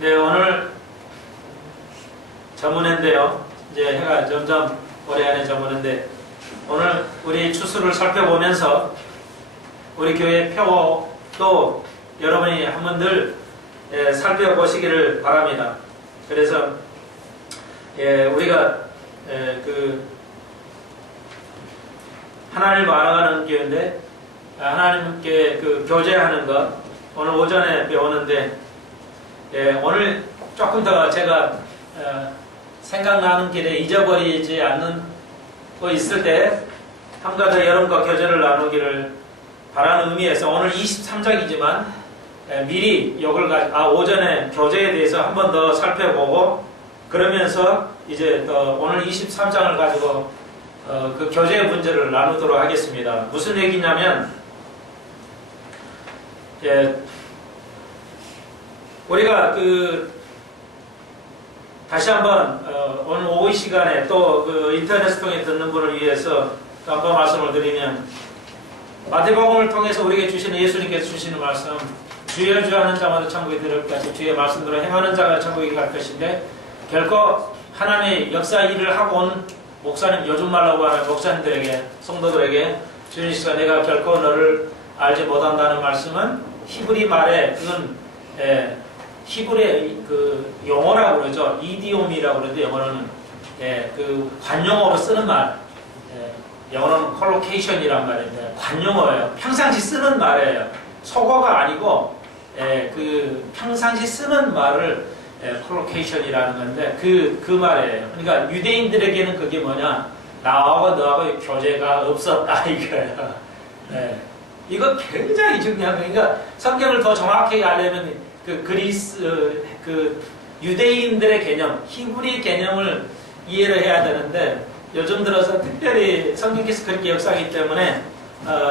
네, 오늘 저문회인데요. 이제 해가 점점 올해 안에 저무는데 오늘 우리 추수를 살펴보면서 우리 교회 표도 여러분이 한번들 살펴보시기를 바랍니다. 그래서 우리가 하나님을 알아가는 교회인데 하나님께 교제하는 것 오늘 오전에 배우는데 오늘 조금 더 제가 생각나는 길에 잊어버리지 않는 거 있을 때 한가 더 여러분과 교제를 나누기를 바라는 의미에서 오늘 23장이지만 미리 이걸 오전에 교제에 대해서 한 번 더 살펴보고 그러면서 이제 오늘 23장을 가지고 그 교제 문제를 나누도록 하겠습니다. 무슨 얘기냐면 우리가 다시 한번 오늘 오후 시간에 또 인터넷을 통해 듣는 분을 위해서 또 한번 말씀을 드리면 마태복음을 통해서 우리에게 주시는 예수님께서 주시는 말씀 주여 주여 하는 자마다 천국에 들어갈 것이 주의 말씀대로 행하는 자가 천국에 갈 것인데 결코 하나님의 역사 일을 하고 온 목사님 요즘 말라고 하는 목사님들에게 성도들에게 주님께서 내가 결코 너를 알지 못한다는 말씀은 히브리 말에 그건 히브리의 용어라고 그러죠. 이디옴이라고 그러는데 영어로는 관용어로 쓰는 말. 영어로는 컬로케이션이란 말인데 관용어예요. 평상시 쓰는 말이에요. 속어가 아니고 평상시 쓰는 말을 컬로케이션이라는 건데 그 말이에요. 그러니까 유대인들에게는 그게 뭐냐? 나하고 너하고 교제가 없었다 이거예요. 이거 굉장히 중요한 거예요. 그러니까 성경을 더 정확하게 알려면 그리스 유대인들의 개념, 히브리 개념을 이해를 해야 되는데 요즘 들어서 특별히 성경께서 그렇게 역사하기 때문에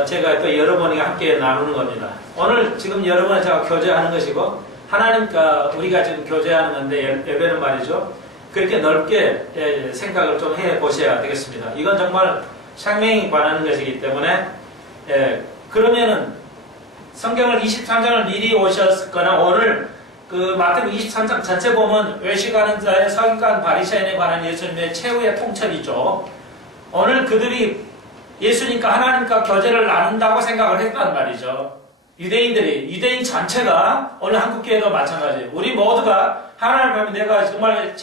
제가 또 여러분과 함께 나누는 겁니다. 오늘 지금 여러분과 제가 교제하는 것이고 하나님과 우리가 지금 교제하는 건데 예배는 말이죠. 그렇게 넓게 생각을 좀 해보셔야 되겠습니다. 이건 정말 생명에 관한 것이기 때문에 그러면은 성경을 23장을 미리 오셨거나 오늘 마태복음 23장 전체 보면 외식하는 자의 서기관 바리새인에 관한 예수님의 최후의 통첩이죠. 오늘 그들이 예수님과 하나님과 교제를 나눈다고 생각을 했단 말이죠. 유대인 전체가 오늘 한국교회도 마찬가지예요. 우리 모두가 하나님을 보면 내가 정말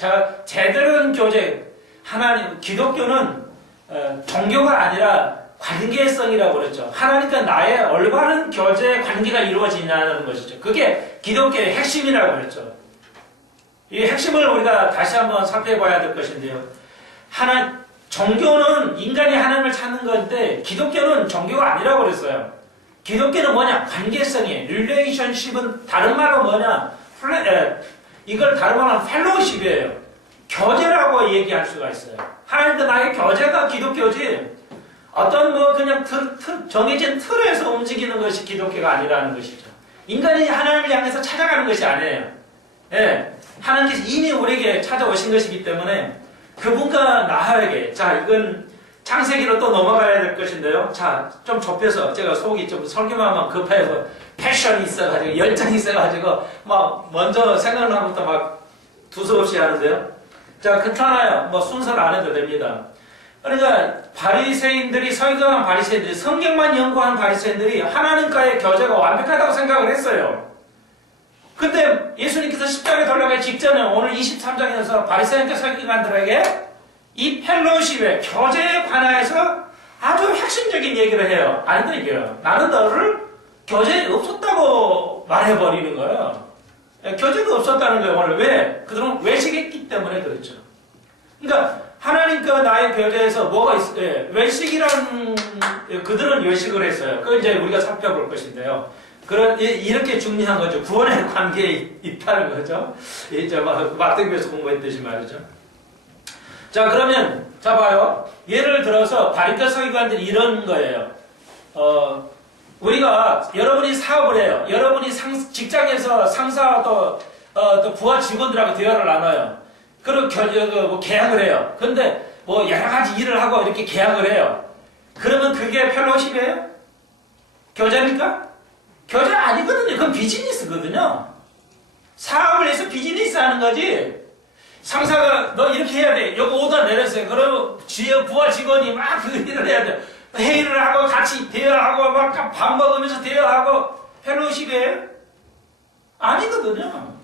제대로 된 교제 기독교는 종교가 아니라 관계성이라고 그랬죠. 하나님과 나의 올바른 교제 관계가 이루어지냐는 것이죠. 그게 기독교의 핵심이라고 그랬죠. 이 핵심을 우리가 다시 한번 살펴봐야 될 것인데요. 종교는 인간이 하나님을 찾는 건데 기독교는 종교가 아니라고 그랬어요. 기독교는 뭐냐? 관계성이에요. 릴레이션십은 다른 말로 뭐냐? 이걸 다른 말로 하면 펠로우십이에요. 교제라고 얘기할 수가 있어요. 하나님과 나의 교제가 기독교지 어떤 그냥 정해진 틀에서 움직이는 것이 기독교가 아니라는 것이죠. 인간이 하나님을 향해서 찾아가는 것이 아니에요. 하나님께서 이미 우리에게 찾아오신 것이기 때문에 그분과 나에게 이건 창세기로 또 넘어가야 될 것인데요. 좀 좁혀서 제가 속이 좀 설교만 하면 급해서 패션이 있어가지고 열정이 있어가지고 먼저 생각나는 것부터 두서없이 하는데요. 괜찮아요. 순서를 안 해도 됩니다. 그러니까 바리새인들이 서기관 바리새인들이 성경만 연구한 바리새인들이 하나님과의 교제가 완벽하다고 생각을 했어요. 근데 예수님께서 십자가에 돌아가기 직전에 오늘 23장에서 바리새인과 서기관들에게 이 펠로십의 교제에 관하여서 아주 핵심적인 얘기를 해요. 아니더니요. 나는 너를 교제에 없었다고 말해버리는 거예요. 교제가 없었다는 거예요. 오늘 왜? 그들은 외식했기 때문에 그렇죠. 그러니까 하나님과 나의 교제에서 뭐가 있어요? 외식이라는 그들은 외식을 했어요. 그걸 이제 우리가 살펴볼 것인데요. 이렇게 중요한 거죠. 구원의 관계에 있다는 거죠. 마태복음에서 공부했듯이 말이죠. 그러면 봐요. 예를 들어서 바리새인 서기관들이 이런 거예요. 우리가 여러분이 사업을 해요. 여러분이 직장에서 상사와 또 부하 직원들하고 대화를 나눠요. 그리고 계약을 해요. 근데 여러 가지 일을 하고 이렇게 계약을 해요. 그러면 그게 펠로십이에요? 교제입니까? 교제 아니거든요. 그건 비즈니스거든요. 사업을 해서 비즈니스 하는 거지. 상사가 너 이렇게 해야 돼. 여기 오더 내렸어요. 그러면 부하 직원이 막 그 일을 해야 돼. 회의를 하고 같이 대화하고 막 밥 먹으면서 대화하고 펠로우십이에요? 아니거든요.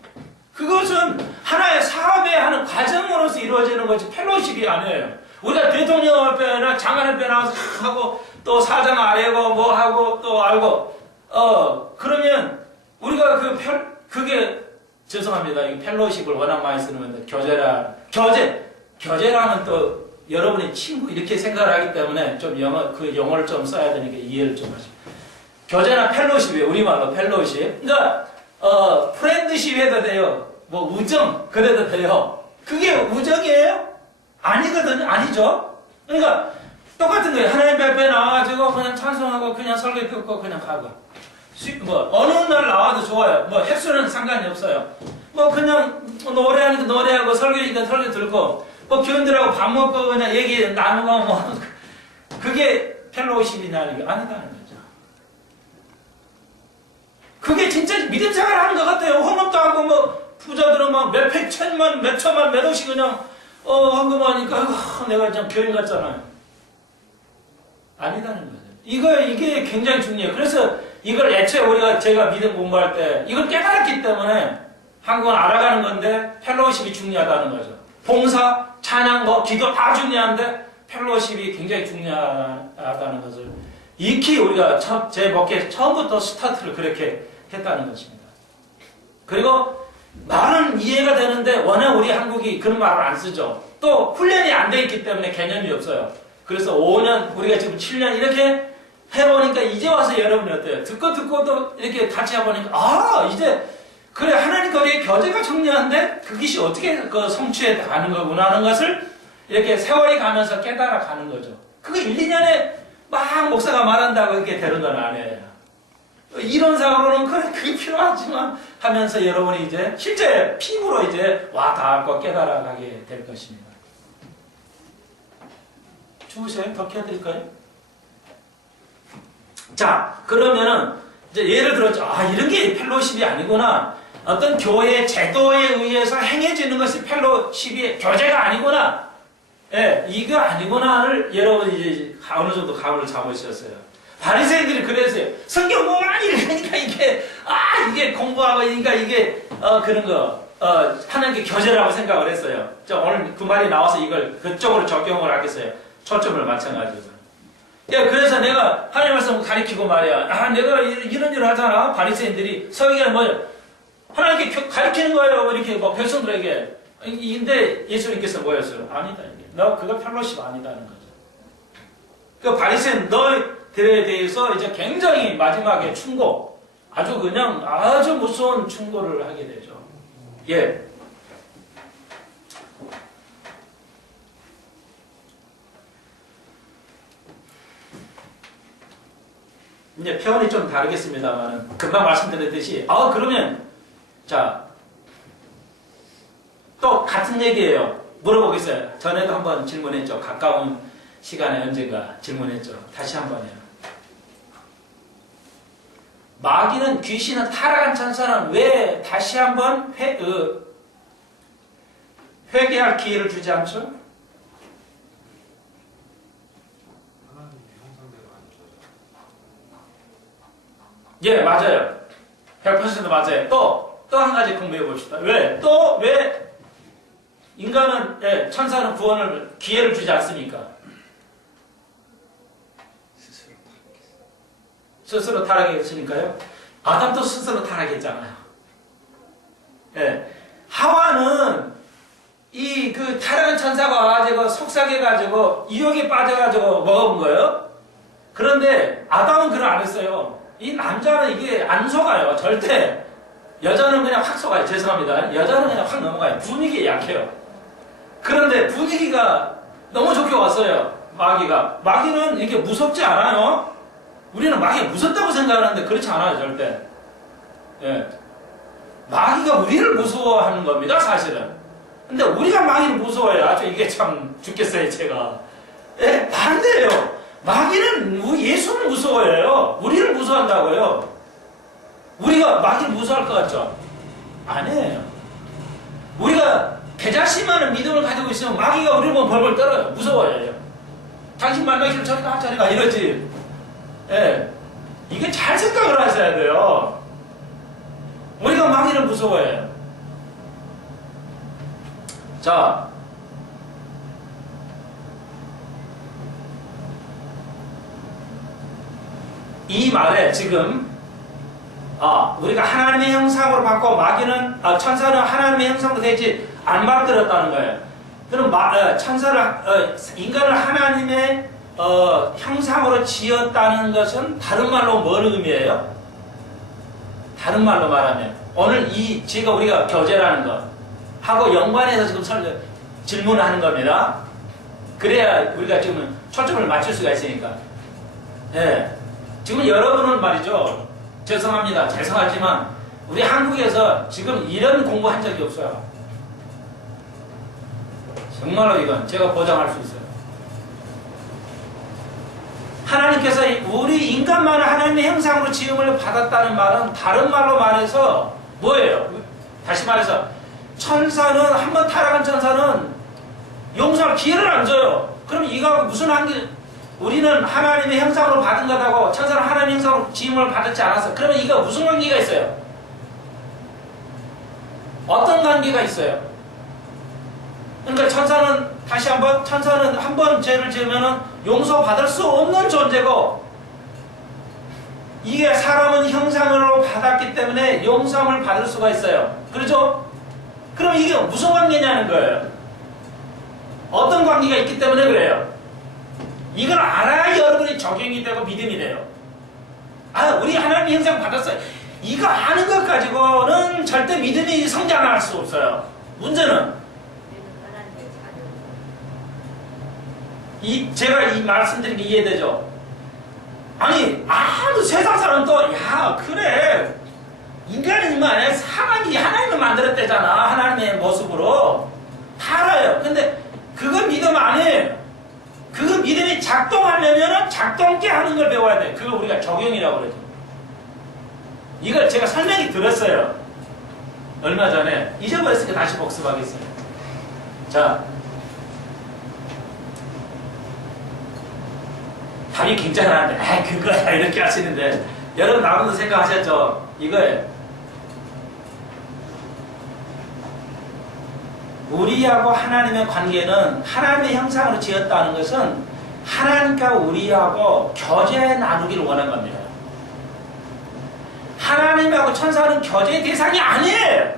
그것은 하나의 사업에 하는 과정으로서 이루어지는 거지 펠로우십이 아니에요. 우리가 대통령 앞에나 장관 앞에 나와서 하고 또 사장 아래고 뭐 하고 또 알고 그러면 우리가 그게 죄송합니다. 이 펠로우십을 워낙 많이 쓰는 건데 교제라는 또 여러분의 친구 이렇게 생각을 하기 때문에 좀 그 영어를 좀 써야 되니까 이해를 좀 하시고 교제나 펠로우십이에요. 우리말로 펠로우십. 그러니까 프렌드십 해도 돼요. 뭐 우정 그래도 돼요. 그게 우정이에요? 아니거든요. 아니죠. 그러니까 똑같은 거예요. 하나님 앞에 나와가지고 그냥 찬송하고 그냥 설교 듣고 그냥 가고 뭐 어느 날 나와도 좋아요. 뭐 횟수는 상관이 없어요. 뭐 그냥 노래하니까 노래하고 설교니까 설교 듣고 뭐 교인들하고 밥 먹고 그냥 얘기 나누고 뭐 그게 펠로우십이냐는 게 아니다는 거죠. 그게 진짜 믿음 생활 하는 것 같아요. 헌금도 하고 뭐 부자들은 막 몇백 천만 몇 천만 몇 억씩 그냥 헌금하니까 내가 좀 교인 같잖아요. 아니다는 거죠. 이게 굉장히 중요해요. 그래서 이걸 애초에 제가 믿음 공부할 때 이걸 깨달았기 때문에 한 건 알아가는 건데 펠로우십이 중요하다는 거죠. 봉사, 찬양, 기도 다 중요한데 펠로우십이 굉장히 중요하다는 것을 익히 우리가 제 목회 처음부터 스타트를 그렇게 했다는 것입니다. 그리고 말은 이해가 되는데 워낙 우리 한국이 그런 말을 안 쓰죠. 또 훈련이 안 돼 있기 때문에 개념이 없어요. 그래서 5년, 우리가 지금 7년 이렇게 해보니까 이제 와서 여러분이 어때요? 듣고 또 이렇게 같이 해보니까 이제 그래 하나님과 우리의 교제가 중요한데 그것이 어떻게 성취해 가는 거구나 하는 것을 이렇게 세월이 가면서 깨달아 가는 거죠. 그거 1, 2년에 막 목사가 말한다고 이렇게 되는 건 아니에요. 이론상으로는 그게 필요하지만 하면서 여러분이 이제 실제 피부로 이제 닿고 깨달아 가게 될 것입니다. 주무세요? 더 켜드릴까요? 자, 그러면은 이제 예를 들어 이런 게 펠로우십이 아니구나. 어떤 교회 제도에 의해서 행해지는 것이 펠로우십이 교제가 아니구나. 예, 이거 아니구나를 여러분이 이제 어느 정도 감을 잡으셨어요. 바리새인들이 그랬어요. 성경 뭐 많이 읽으니까 이게 공부하고 그러니까 이게 그런 거 하나님께 교제라고 생각을 했어요. 오늘 그 말이 나와서 이걸 그쪽으로 적용을 하겠어요. 초점을 마찬가지로. 야, 그래서 내가 하나님 말씀 가리키고 말이야. 내가 이런 일을 하잖아. 바리새인들이 서기가 뭐예요? 하나님께 가리키는 거예요. 이렇게 뭐 백성들에게. 근데 예수님께서 뭐였어요? 아니다. 너 그거 펠로우십 아니다는 거죠. 그 바리새인 너희들에 대해서 이제 굉장히 마지막에 충고, 아주 무서운 충고를 하게 되죠. 예. 이제 표현이 좀 다르겠습니다만 금방 말씀드렸듯이 그러면 또 같은 얘기예요. 물어보겠어요. 전에도 한번 질문했죠. 가까운 시간에 언젠가 질문했죠. 다시 한번요. 마귀는 귀신은 타락한 천사는 왜 다시 한번 회개할 기회를 주지 않죠? 예, 맞아요. 100% 맞아요. 또 한 가지 공부해 봅시다. 왜 인간은, 천사는 구원을, 기회를 주지 않습니까? 스스로 타락했으니까요. 아담도 스스로 타락했잖아요. 예. 하와는 타락한 천사가 와가지고 속삭여가지고 유혹에 빠져가지고 먹어본 거예요. 그런데 아담은 그걸 안 했어요. 이 남자는 이게 안 속아요. 절대. 여자는 그냥 확 속아요. 죄송합니다. 여자는 그냥 확 넘어가요. 분위기에 약해요. 그런데 분위기가 너무 좋게 왔어요. 마귀는 이게 무섭지 않아요. 우리는 마귀가 무섭다고 생각하는데 그렇지 않아요. 절대. 예. 마귀가 우리를 무서워하는 겁니다. 사실은. 근데 우리가 마귀를 무서워해요. 아주 이게 참 죽겠어요. 제가. 예, 반대예요. 마귀는 예수를 무서워해요. 우리를 무서워한다고요. 우리가 마귀를 무서워할 것 같죠? 아니에요. 배자심하는 믿음을 가지고 있으면 마귀가 우리를 보면 벌벌 떨어요. 무서워요. 당신 만나기를 저리가 이러지. 예. 이게 잘 생각을 하셔야 돼요. 우리가 마귀를 무서워해요. 자, 이 말에 지금 우리가 하나님의 형상으로 받고 마귀는 천사는 하나님의 형상으로 되지 안 받들었다는 거예요. 그럼 인간을 하나님의 형상으로 지었다는 것은 다른 말로 뭘 의미해요? 다른 말로 말하면 오늘 이 제가 우리가 교제라는 것 하고 연관해서 지금 질문을 하는 겁니다. 그래야 우리가 지금 초점을 맞출 수가 있으니까. 예. 지금 여러분은 말이죠. 죄송합니다. 죄송하지만 우리 한국에서 지금 이런 공부한 적이 없어요. 정말로 이건 제가 보장할 수 있어요. 하나님께서 우리 인간만을 하나님의 형상으로 지음을 받았다는 말은 다른 말로 말해서 뭐예요? 다시 말해서 천사는 한번 타락한 천사는 용서할 기회를 안 줘요. 그럼 이거 무슨 관계? 우리는 하나님의 형상으로 받은 거다고 천사는 하나님의 형상으로 지음을 받았지 않았어. 그러면 이거 무슨 관계가 있어요? 어떤 관계가 있어요? 그러니까 천사는 한 번 죄를 지으면은 용서받을 수 없는 존재고, 이게 사람은 형상으로 받았기 때문에 용서함을 받을 수가 있어요. 그렇죠? 그럼 이게 무슨 관계냐는 거예요. 어떤 관계가 있기 때문에 그래요. 이걸 알아야 여러분이 적용이 되고 믿음이 돼요. 우리 하나님 형상 받았어요. 이거 아는 것 가지고는 절대 믿음이 성장할 수 없어요. 문제는 제가 이 말씀드린 게 이해되죠? 아니, 세상 사람은 또, 그래. 인간은 이만 사람이 하나님을 만들었대잖아. 하나님의 모습으로. 다 알아요. 근데 그거 믿음 아니에요. 그거 믿음이 작동하려면 작동케 하는 걸 배워야 돼. 그거 우리가 적용이라고 그러죠. 이걸 제가 설명이 들었어요. 얼마 전에. 잊어버렸으니까 다시 복습하겠습니다. 자. 답이 굉장한데, 그거야, 이렇게 하시는데, 여러분, 나분도 생각하셨죠? 이거예요. 우리하고 하나님의 관계는 하나님의 형상으로 지었다는 것은 하나님과 우리하고 교제 나누기를 원한 겁니다. 하나님하고 천사는 교제의 대상이 아니에요!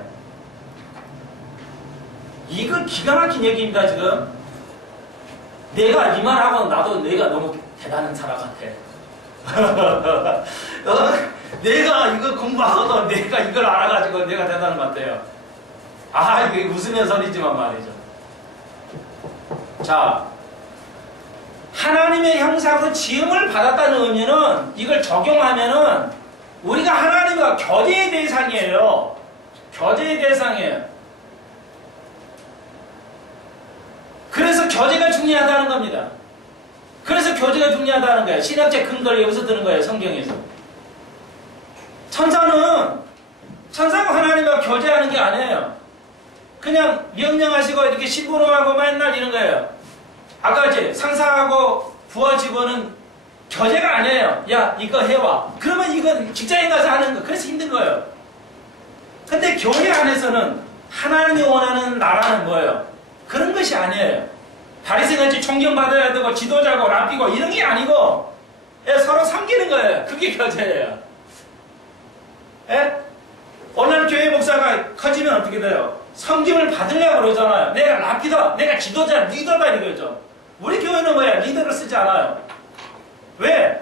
이거 기가 막힌 얘기입니다, 지금. 내가 이 말하고 나도 내가 너무 대단한 사람 같아. 내가 이거 공부하고도 내가 이걸 알아가지고 내가 대단한 것 같아요. 이게 웃으면서 소리지만 말이죠. 자, 하나님의 형상으로 지음을 받았다는 의미는 이걸 적용하면은 우리가 하나님과 교제의 대상이에요. 교제의 대상이에요. 그래서 교제가 중요하다는 겁니다. 그래서 교제가 중요하다는 거예요. 신학적 근거를 여기서 드는 거예요. 성경에서. 천사가 하나님과 교제하는 게 아니에요. 그냥 명령하시고 이렇게 심부름하고 맨날 이런 거예요. 아까 상사하고 부하 직원은 교제가 아니에요. 야, 이거 해와. 그러면 이건 직장에 가서 하는 거. 그래서 힘든 거예요. 근데 교회 안에서는 하나님이 원하는 나라는 뭐예요? 그런 것이 아니에요. 바리새인같이 존경받아야 되고 지도자고 랍비고 이런 게 아니고 서로 섬기는 거예요. 그게 교제예요. 오늘 교회 목사가 커지면 어떻게 돼요? 섬김을 받으려고 그러잖아요. 내가 랍비다, 내가 지도자, 리더다 이거죠. 우리 교회는 뭐야? 리더를 쓰지 않아요. 왜?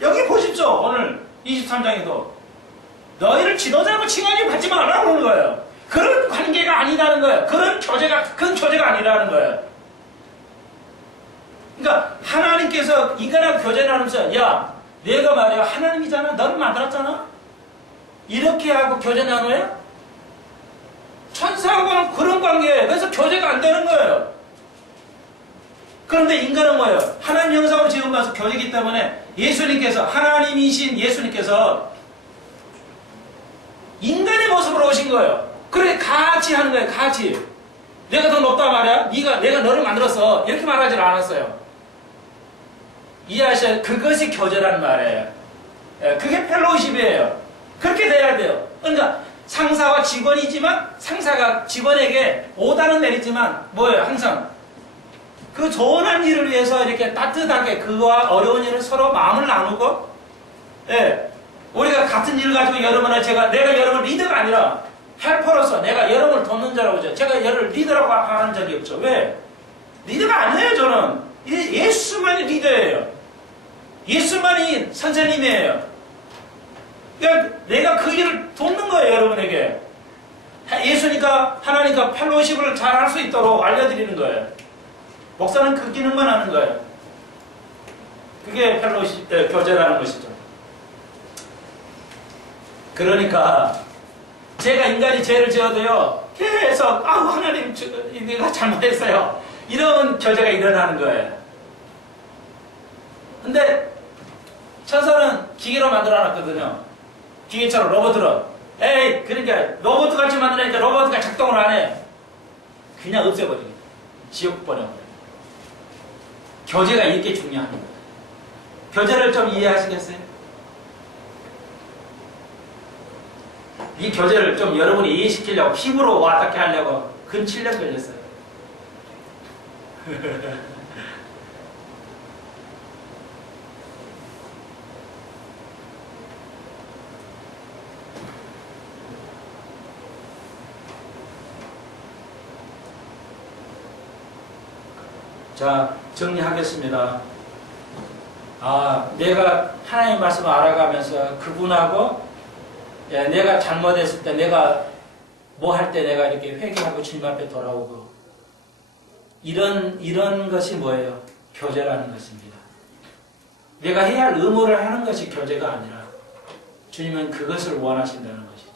여기 보십시오. 오늘 23장에도 너희를 지도자고 칭하지 받지 말라고 그러는 거예요. 그런 관계가 아니라는 거예요. 그건 교제가 아니라는 거예요. 그러니까 하나님께서 인간하고 교제 나누면서 야, 내가 말이야 하나님이잖아. 너를 만들었잖아. 이렇게 하고 교제 나눠요? 천사하고는 그런 관계예요. 그래서 교제가 안 되는 거예요. 그런데 인간은 뭐예요? 하나님 형상으로 지음받아서 교제이기 때문에 예수님께서, 하나님이신 예수님께서 인간의 모습으로 오신 거예요. 그래 같이 하는 거예요. 같이. 내가 더 높다 말이야. 내가 너를 만들었어. 이렇게 말하지 않았어요. 이해하셔요? 그것이 교제라는 말이에요. 그게 펠로우십이에요. 그렇게 돼야 돼요. 그러니까 상사와 직원이지만 상사가 직원에게 오다는 내리지만 뭐예요? 항상 그 좋은 일을 위해서 이렇게 따뜻하게 그와 어려운 일을 서로 마음을 나누고, 우리가 같은 일을 가지고 내가 여러분 리더가 아니라 헬퍼로서 내가 여러분을 돕는 자라고 하죠. 제가 여러분을 리더라고 하는 적이 없죠. 왜? 리더가 아니에요, 저는. 예수만이 리더예요. 예수만이 선생님이에요. 그러니까 내가 그 일을 돕는 거예요, 여러분에게. 예수니까, 하나님과 펠로우십을 잘 할 수 있도록 알려드리는 거예요. 목사는 그 기능만 하는 거예요. 그게 펠로우십, 교제라는 것이죠. 그러니까, 제가 인간이 죄를 지어도요, 계속, 하나님, 내가 잘못했어요. 이런 교제가 일어나는 거예요. 근데, 천사는 기계로 만들어놨거든요. 기계처럼 로봇으로. 그러니까 로봇 같이 만드니까 로봇가 작동을 안 해. 그냥 없애버리게. 지옥 보내버려. 교제가 이렇게 중요한 거예요. 교제를 좀 이해하시겠어요? 이 교제를 좀 여러분이 이해시키려고 힘으로 와닿게 하려고 근 7년 걸렸어요. 자, 정리하겠습니다. 내가 하나님의 말씀을 알아가면서 그분하고 내가 잘못했을 때 내가 뭐 할 때 내가 이렇게 회개하고 주님 앞에 돌아오고 이런 것이 뭐예요? 교제라는 것입니다. 내가 해야 할 의무를 하는 것이 교제가 아니라 주님은 그것을 원하신다는 것이죠.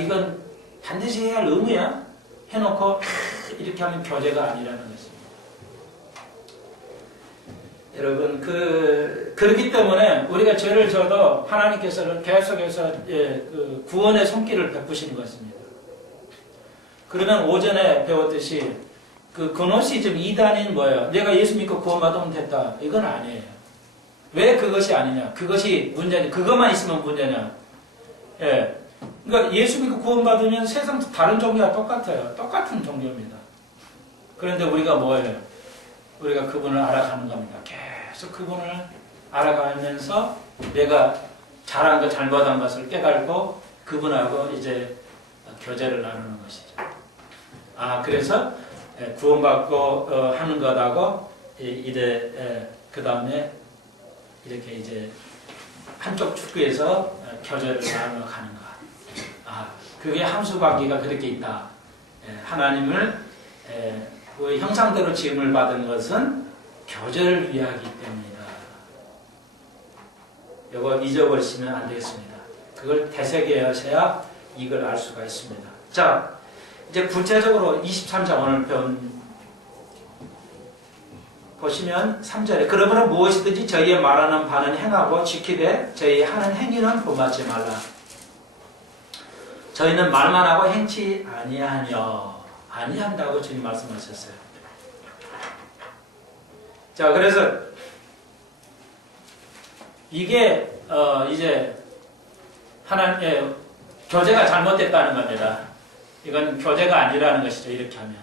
이건 반드시 해야 할 의무야? 해놓고 이렇게 하면 교제가 아니라는 것입니다. 여러분, 그렇기 때문에 우리가 죄를 져도 하나님께서는 계속해서 그 구원의 손길을 베푸시는 것입니다. 그러면 오전에 배웠듯이 그 그노시즘 2단인 뭐예요? 내가 예수 믿고 구원받으면 됐다. 이건 아니에요. 왜 그것이 아니냐? 그것이 문제냐? 그것만 있으면 문제냐? 그러니까 예수 믿고 구원받으면 세상 다른 종교와 똑같아요. 똑같은 종교입니다. 그런데 우리가 뭐예요? 우리가 그분을 알아가는 겁니다. 계속 그분을 알아가면서 내가 잘한 것, 잘못한 것을 깨달고 그분하고 이제 교제를 나누는 것이죠. 그래서 구원받고 하는 것하고 이제 그 다음에 이렇게 이제 한쪽 축구에서 교제를 나누어 가는 것. 그게 함수관계가 그렇게 있다. 하나님을 그 형상대로 지음을 받은 것은 교제를 위하기 때문이다. 이거 잊어버리시면 안 되겠습니다. 그걸 되새겨야 이걸 알 수가 있습니다. 자, 이제 구체적으로 23장 오늘 보시면 3절에 그러므로 무엇이든지 저희의 말하는 바는 행하고 지키되 저희 하는 행위는 본받지 말라. 저희는 말만 하고 행치 아니한다고 주님 말씀하셨어요. 자, 그래서 이게 이제 하나님의 교제가 잘못됐다는 겁니다. 이건 교제가 아니라는 것이죠. 이렇게 하면.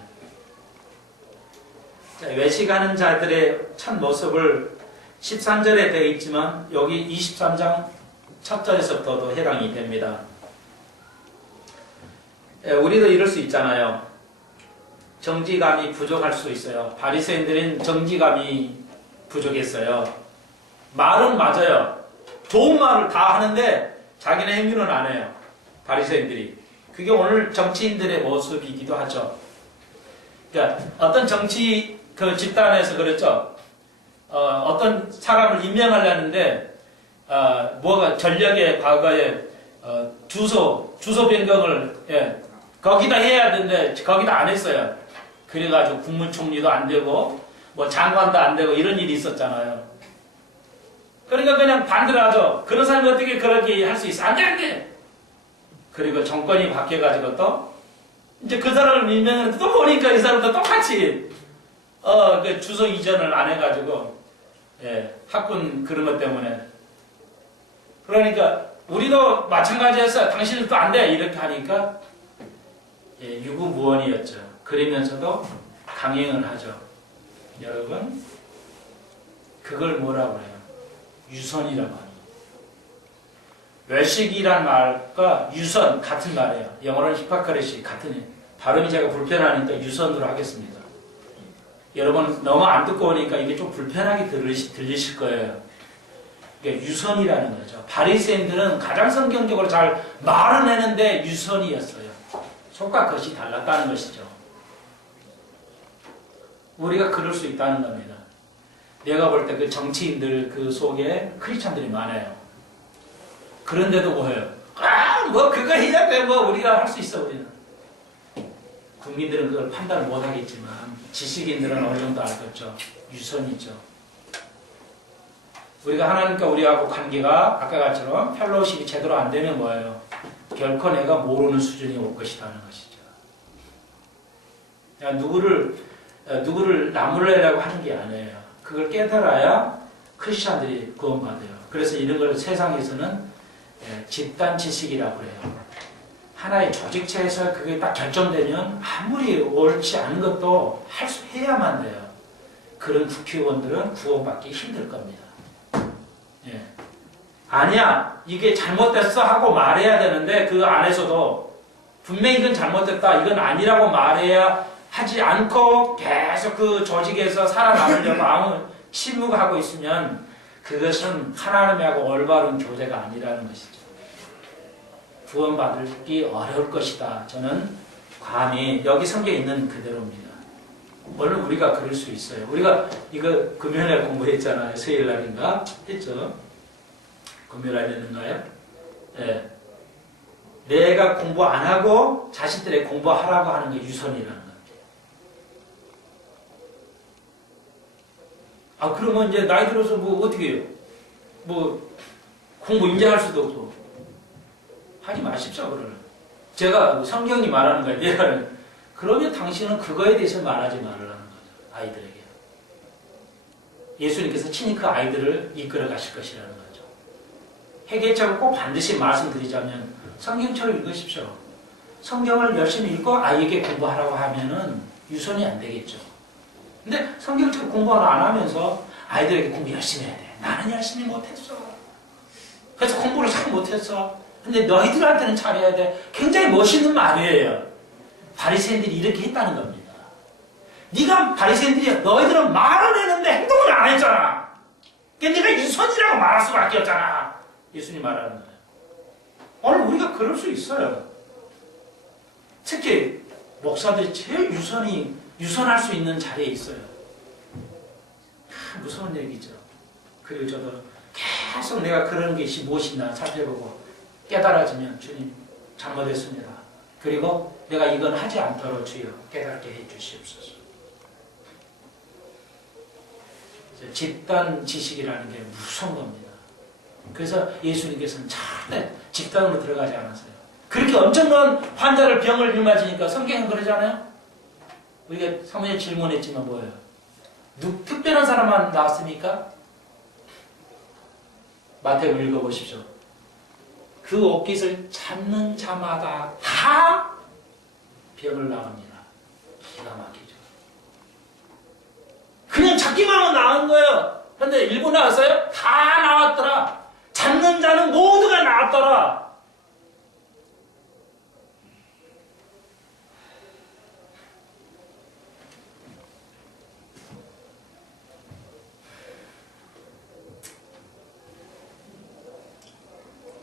자, 외식하는 자들의 첫 모습을 13절에 되어 있지만 여기 23장 첫 절에서부터도 해당이 됩니다. 우리도 이럴 수 있잖아요. 정직감이 부족할 수 있어요. 바리새인들은 정직감이 부족했어요. 말은 맞아요. 좋은 말을 다 하는데 자기네 행위는 안 해요. 바리새인들이. 그게 오늘 정치인들의 모습이기도 하죠. 그러니까 어떤 정치 그 집단에서 그랬죠. 어떤 사람을 임명하려는데 뭐가 전력의 과거에 주소 변경을 거기다 해야 되는데 거기다 안 했어요. 그래가지고 국무총리도 안 되고 뭐 장관도 안 되고 이런 일이 있었잖아요. 그러니까 그냥 반대로 하죠. 그런 사람이 어떻게 그렇게 할 수 있어? 안 돼, 안 돼! 그리고 정권이 바뀌어가지고 또 이제 그 사람을 임명했는데 또 보니까 이 사람도 똑같이 그 주소 이전을 안 해가지고 학군 그런 것 때문에 그러니까 우리도 마찬가지였어요. 당신은 또 안 돼 이렇게 하니까 유구무원이었죠. 그러면서도 강행을 하죠. 여러분 그걸 뭐라고 해요? 유선이라고 합니다. 외식이란 말과 유선 같은 말이에요. 영어로는 히파크레시 같은 발음이 제가 불편하니까 유선으로 하겠습니다. 여러분 너무 안 듣고 오니까 이게 좀 불편하게 들리실 거예요. 이게 유선이라는 거죠. 바리새인들은 가장 성경적으로 잘 말은 했는데 유선이었어요. 속과 겉이 달랐다는 것이죠. 우리가 그럴 수 있다는 겁니다. 내가 볼 때 그 정치인들 그 속에 크리스찬들이 많아요. 그런데도 뭐예요? 뭐 그거 해야 돼. 뭐 우리가 할 수 있어 우리는. 국민들은 그걸 판단을 못 하겠지만 지식인들은 어느 정도 알겠죠. 유선이죠. 우리가 하나님과 우리하고 관계가 아까 같처럼 펠로우십이 제대로 안 되면 뭐예요? 결코 내가 모르는 수준이 올 것이라는 것이죠. 누구를 나무래라고 하는 게 아니에요. 그걸 깨달아야 크리스찬들이 구원받아요. 그래서 이런 걸 세상에서는 집단 지식이라고 해요. 하나의 조직체에서 그게 딱 결정되면 아무리 옳지 않은 것도 해야만 돼요. 그런 국회의원들은 구원받기 힘들 겁니다. 아니야 이게 잘못됐어 하고 말해야 되는데 그 안에서도 분명히 이건 잘못됐다 이건 아니라고 말해야 하지 않고 계속 그 조직에서 살아남으려고 아무 침묵하고 있으면 그것은 하나님하고 올바른 교제가 아니라는 것이죠. 구원받기 어려울 것이다. 저는 감히 여기 성경에 있는 그대로입니다. 물론 우리가 그럴 수 있어요. 우리가 이거 금요일날 공부했잖아요. 수요일날인가 했죠. 금요일날이었는가요? 네. 내가 공부 안 하고 자식들에게 공부하라고 하는 게 유선이라는 겁니다. 그러면 이제 나이 들어서 뭐 어떻게 해요? 뭐 공부 인정할 수도 없고 하지 마십시오. 그러면 제가 성경이 말하는 거예요. 그러면 당신은 그거에 대해서 말하지 말라는 거죠. 아이들에게. 예수님께서 친히 그 아이들을 이끌어 가실 것이라는 거죠. 해결책을 꼭 반드시 말씀드리자면 성경책을 읽으십시오. 성경을 열심히 읽고 아이에게 공부하라고 하면은 유선이 안 되겠죠. 근데 성경책을 공부를 안 하면서 아이들에게 공부 열심히 해야 돼. 나는 열심히 못했어. 그래서 공부를 잘 못했어. 근데 너희들한테는 잘해야 돼. 굉장히 멋있는 말이에요. 바리새인들이 이렇게 했다는 겁니다. 네가 바리새인들이야. 너희들은 말은 했는데 행동을 안 했잖아. 그러니까 네가 유선이라고 말할 수밖에 없잖아. 예수님 말하는 거예요. 오늘 우리가 그럴 수 있어요. 특히 목사들이 제일 유선할 수 있는 자리에 있어요. 무서운 얘기죠. 그리고 저도 계속 내가 그런 것이 무엇이나 살펴보고 깨달아지면 주님 잘못했습니다. 그리고 내가 이건 하지 않도록 주여 깨닫게 해 주시옵소서. 집단 지식이라는 게 무서운 겁니다. 그래서 예수님께서는 절대 집단으로 들어가지 않았어요. 그렇게 엄청난 환자를 병을 짊어지니까 성경은 그러잖아요. 우리가 사무엘 질문했지만 뭐예요? 특별한 사람만 나왔습니까? 마태복음 읽어보십시오. 그 옷깃을 잡는 자마다 다 병을 나옵니다. 기가 막히죠. 그냥 잡기만 하면 나온 거예요. 그런데 일부 나왔어요? 다 나왔더라. 잡는 자는 모두가 나왔더라.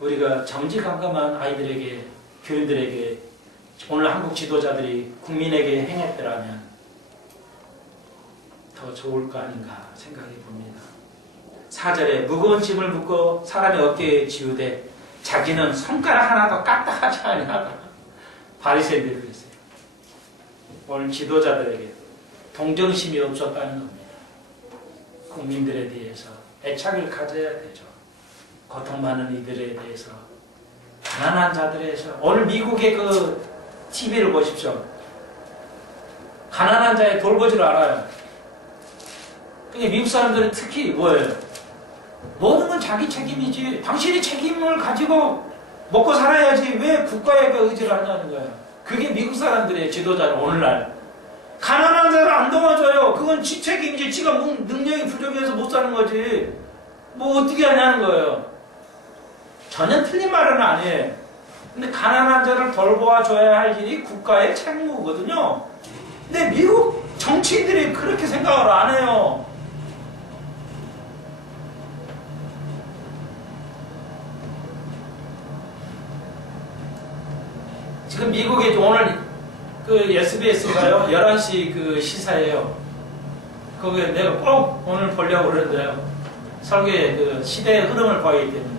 우리가 정직감감한 아이들에게, 교인들에게, 오늘 한국 지도자들이 국민에게 행했더라면 더 좋을 거 아닌가 생각해 봅니다. 4절에 무거운 짐을 묶고 사람의 어깨에 지우되 자기는 손가락 하나도 까딱하지 아니하다. 바리새인들이 그랬어요. 오늘 지도자들에게 동정심이 없었다는 겁니다. 국민들에 대해서 애착을 가져야 되죠. 고통받는 이들에 대해서, 가난한 자들에 대해서. 오늘 미국의 그 TV를 보십시오. 가난한 자의 돌보지를 알아요. 그러니까 미국 사람들은 특히 뭐예요? 모든 건 자기 책임이지. 당신이 책임을 가지고 먹고 살아야지 왜 국가에 의지를 하냐는 거예요. 그게 미국 사람들의 지도자는 오늘날. 가난한 자를 안 도와줘요. 그건 지 책임이지. 지가 능력이 부족해서 못 사는 거지. 뭐 어떻게 하냐는 거예요. 전혀 틀린 말은 아니에요. 근데 가난한 자를 돌보아줘야 할 일이 국가의 책무거든요. 근데 미국 정치인들이 그렇게 생각을 안 해요. 지금 미국에 오늘 그 SBS가요 11시 그 시사예요. 거기에 내가 꼭 오늘 보려고 그러는데요. 설교의 그 시대의 흐름을 봐야 때문에.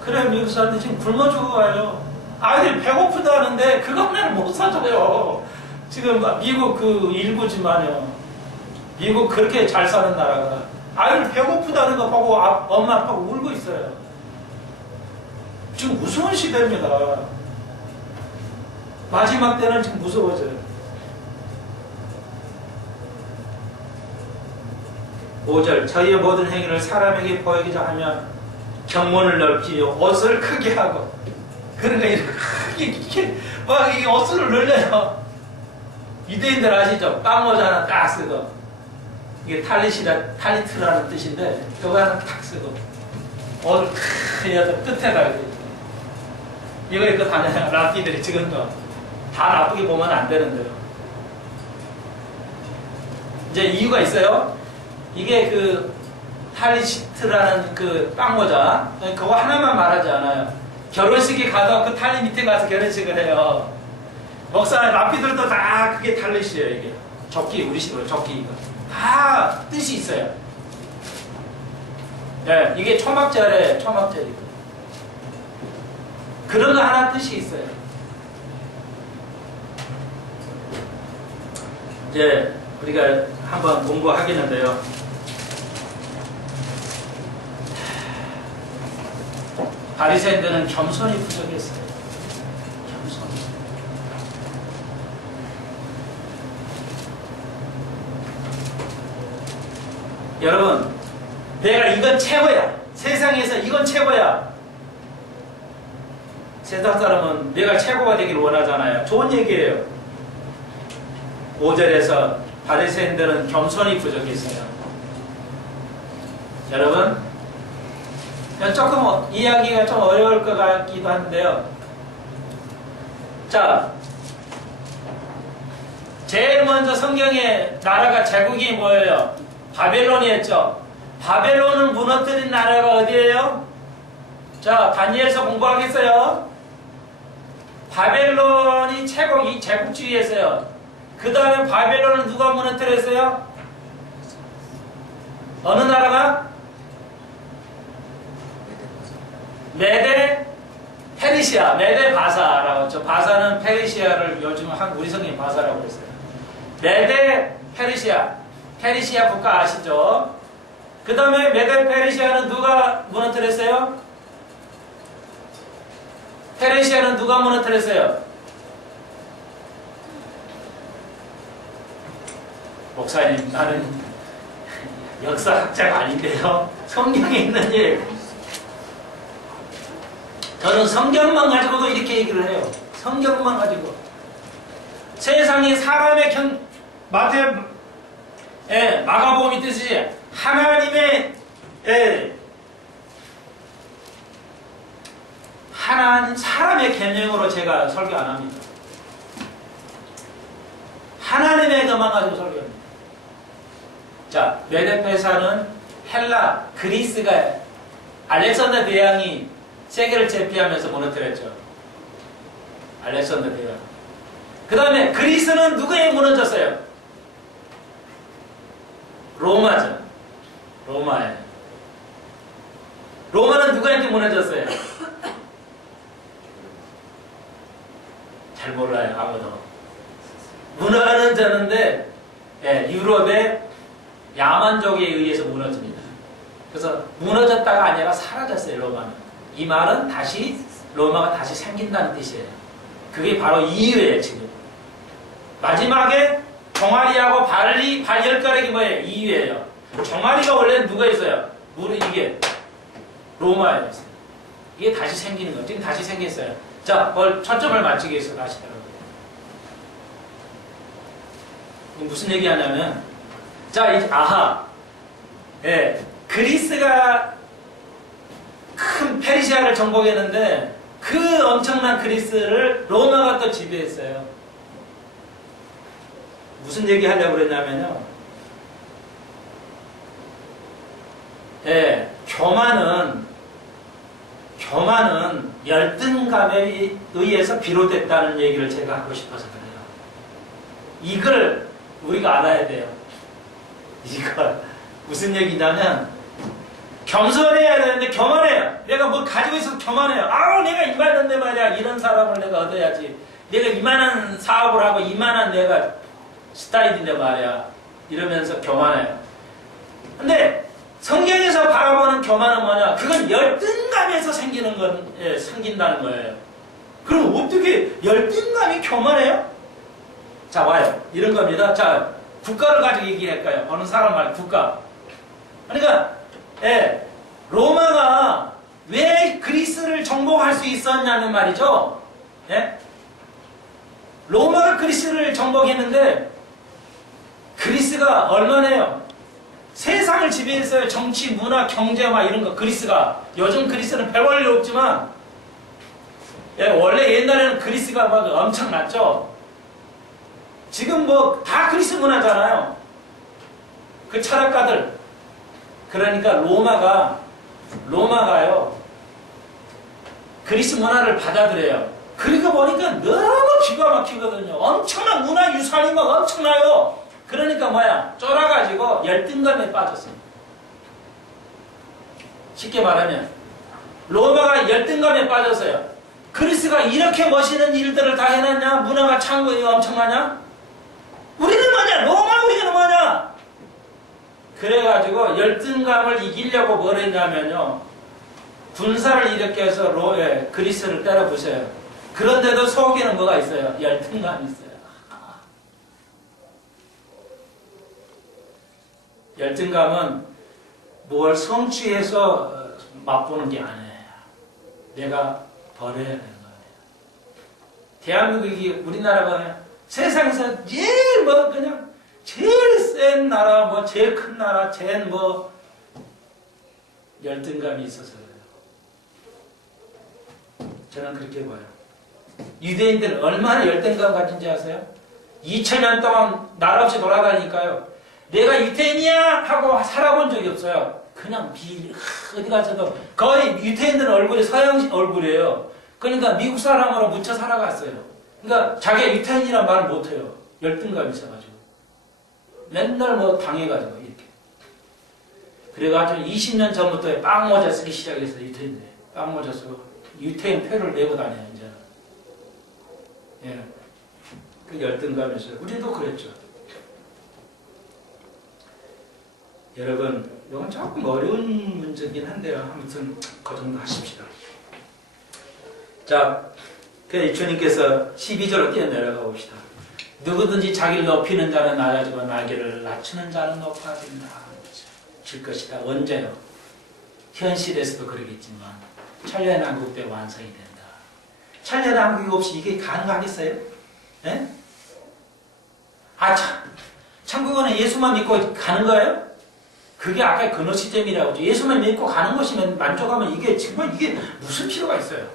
그래 미국 사람들이 지금 굶어 죽어가요. 아이들이 배고프다는데 그것만 못 사줘요. 지금 미국 그 일부지만요. 미국 그렇게 잘 사는 나라가 아이들 배고프다는 거 보고 엄마 아빠가 울고 있어요. 지금 무서운 시대입니다. 마지막 때는 지금 무서워져요. 5절 저희의 모든 행위를 사람에게 보이고자 하면 경문을 넓히고 옷을 크게 하고 그러니까 이렇게 막 이게 옷을 늘려요. 유대인들 아시죠? 빵모자 하나 딱 쓰고 이게 탈리트라는 뜻인데 그거 하나 딱 쓰고 옷을 그냥 끝에다 이거 입고 다녀요. 랍디들이 지금 다 나쁘게 보면 안 되는데요. 이제 이유가 있어요. 이게 그 탈리시트라는 그 빵모자 그거 하나만 말하지 않아요. 결혼식에 가도 그 탈리 밑에 가서 결혼식을 해요. 목사 랍비들도 다 그게 탈리시예요. 이게 조끼 우리식으로 조끼 이거 다 뜻이 있어요. 네, 이게 초막절에 초막절이고 그런 거 하나 뜻이 있어요. 이제 우리가 한번 공부하겠는데요. 바리새인들은 겸손이 부족했어요. 겸손. 여러분, 내가 이건 최고야. 세상에서 이건 최고야. 세상 사람은 내가 최고가 되기를 원하잖아요. 좋은 얘기예요. 5절에서 바리새인들은 겸손이 부족했어요. 여러분, 조금 이야기가 좀 어려울 것 같기도 한데요. 자, 제일 먼저 성경의 나라가 제국이 뭐예요? 바벨론이었죠. 바벨론을 무너뜨린 나라가 어디예요? 자, 다니엘서 공부하겠어요? 바벨론이 제국주의였어요. 그 다음에 바벨론을 누가 무너뜨렸어요? 어느 나라가? 메데 페르시아, 메데 바사라고 했죠. 바사는 페르시아를 요즘 우리 성경이 바사라고 했어요. 메데 페르시아, 페르시아 국가 아시죠? 그 다음에 메데 페르시아는 누가 무너뜨렸어요? 페르시아는 누가 무너뜨렸어요? 목사님, 나는 역사학자가 아닌데요. 성경에 있는 일. 저는 성경만 가지고도 이렇게 얘기를 해요. 성경만 가지고. 세상에 사람의 마가복음이 뜻이지 하나님의 사람의 계명으로 제가 설교 안 합니다. 하나님의 것만 가지고 설교합니다. 자, 메데페사는 헬라, 그리스가 알렉산더 대왕이 세계를 제패하면서 무너뜨렸죠. 알렉산더 대왕. 그 다음에 그리스는 누구에 무너졌어요? 로마죠. 로마에. 로마는 누구한테 무너졌어요? 잘 몰라요, 아무도. 문화는 저는데 유럽의 야만족에 의해서 무너집니다. 그래서 무너졌다가 아니라 사라졌어요, 로마는. 이 말은 로마가 다시 생긴다는 뜻이에요. 그게 바로 이유예요, 지금. 마지막에 종아리하고 발열가락이 뭐예요? 이유예요. 종아리가 원래는 누가 있어요? 이게 로마에 있어요. 이게 다시 생기는 거예요. 지금 다시 생겼어요. 자, 초점을 맞추기 위해서 다시 여러분. 무슨 얘기 하냐면, 자, 이제, 예, 그리스가 큰 페르시아를 정복했는데, 그 엄청난 그리스를 로마가 또 지배했어요. 무슨 얘기 하려고 그랬냐면요. 예, 교만은 열등감에 의해서 비롯됐다는 얘기를 제가 하고 싶어서 그래요. 이걸 우리가 알아야 돼요. 이걸 무슨 얘기냐면 겸손해야 되는데 교만해요. 내가 뭐 가지고 있어서 교만해요. 내가 이만한데 말이야. 이런 사람을 내가 얻어야지. 내가 이만한 사업을 하고 이만한 내가 스타일인데 말이야. 이러면서 교만해요. 근데 성경에서 바라보는 교만은 뭐냐? 그건 열등감에서 생긴다는 거예요. 그럼 어떻게 열등감이 교만해요? 자, 와요. 이런 겁니다. 자, 국가를 가지고 얘기할까요? 어느 사람 말 국가. 그러니까, 예, 로마가 왜 그리스를 정복할 수 있었냐는 말이죠. 예? 로마가 그리스를 정복했는데, 그리스가 얼마나요? 세상을 지배했어요. 정치, 문화, 경제, 막 이런 거. 그리스가. 요즘 그리스는 별 볼 일 없지만, 예, 원래 옛날에는 그리스가 막 엄청났죠. 지금 뭐 다 그리스 문화잖아요. 그 철학가들. 그러니까 로마가요. 그리스 문화를 받아들여요. 그러니까 보니까 너무 기가 막히거든요. 엄청난 문화유산이 막 엄청나요. 그러니까 뭐야? 쫄아가지고 열등감에 빠졌어요. 쉽게 말하면 로마가 열등감에 빠졌어요. 그리스가 이렇게 멋있는 일들을 다 해놨냐? 문화가 창고에 엄청나냐? 우리는 뭐냐? 로마 우리는 뭐냐? 그래가지고 열등감을 이기려고 뭘 했냐면요. 군사를 일으켜서 그리스를 때려부셔요. 그런데도 속에는 뭐가 있어요? 열등감이 있어요. 열등감은 뭘 성취해서 맛보는 게 아니에요. 내가 버려야 되는 거예요. 대한민국이 우리나라가 세상에서 제일 그냥 제일 센 나라, 제일 큰 나라, 제일 열등감이 있어서 그래요. 저는 그렇게 봐요. 유대인들은 얼마나 열등감 가진지 아세요? 2000년 동안 나라 없이 돌아다니니까요. 내가 유태인이야 하고 살아본 적이 없어요. 그냥 어디 가서도 거의 유태인들 얼굴이 서양 얼굴이에요. 그러니까 미국 사람으로 묻혀 살아갔어요. 그러니까 자기가 유태인이란 말을 못해요. 열등감이 있어가지고. 맨날 당해가지고 이렇게. 그래가지고 20년 전부터 빵모자 쓰기 시작했어요. 유태인들. 빵모자 쓰고 유태인 표를 내고 다녀요. 이제는. 예. 그 열등감이 있어요. 우리도 그랬죠. 여러분, 이건 조금 어려운 문제긴 한데요. 아무튼 그 정도 하십시다. 자, 그 주님께서 12절로 뛰어내려가 봅시다. 누구든지 자기를 높이는 자는 낮아지고 날개를 낮추는 자는 높아진다. 질 것이다. 언제요? 현실에서도 그러겠지만 천년왕국 때 완성이 된다. 천년왕국이 없이 이게 가능하겠어요? 예? 천국은 예수만 믿고 가는 거예요? 그게 아까 근원 시점이라고 하죠. 예수만 믿고 가는 것이면 만족하면 이게 정말 이게 무슨 필요가 있어요?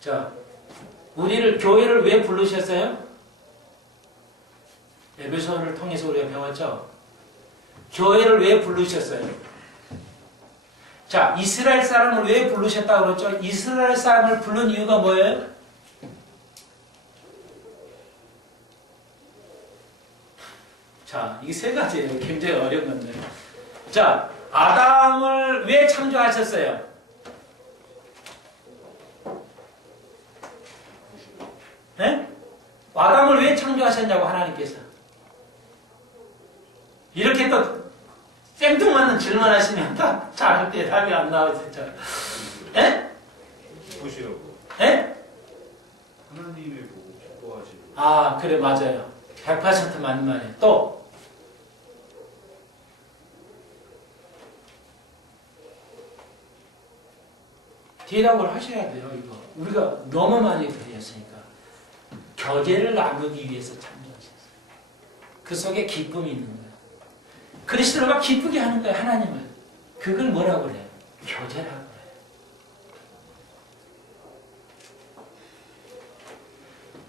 자, 우리를 교회를 왜 부르셨어요? 에베소를 통해서 우리가 배웠죠. 교회를 왜 부르셨어요? 자, 이스라엘 사람을 왜 부르셨다고 그랬죠? 이스라엘 사람을 부른 이유가 뭐예요? 자, 이게 세 가지예요. 굉장히 어려운 건데. 자, 아담을 왜 창조하셨어요? 네? 아담을 왜 창조하셨냐고 하나님께서. 이렇게 또 생뚱맞는 질문하시면 잘 대답이 안 나와 진짜. 에? 보시라고. 에? 하나님을 보고 기뻐하시고. 아 그래 맞아요. 100% 맞는 말이에요. 또 대답을 하셔야 돼요. 이거 우리가 너무 많이 드렸으니까. 교제를 나누기 위해서 창조하셨어요. 그 속에 기쁨이 있는 거예요. 그리스도가 기쁘게 하는 거예요. 하나님을. 그걸 뭐라고 그래요? 교제라고 그래요.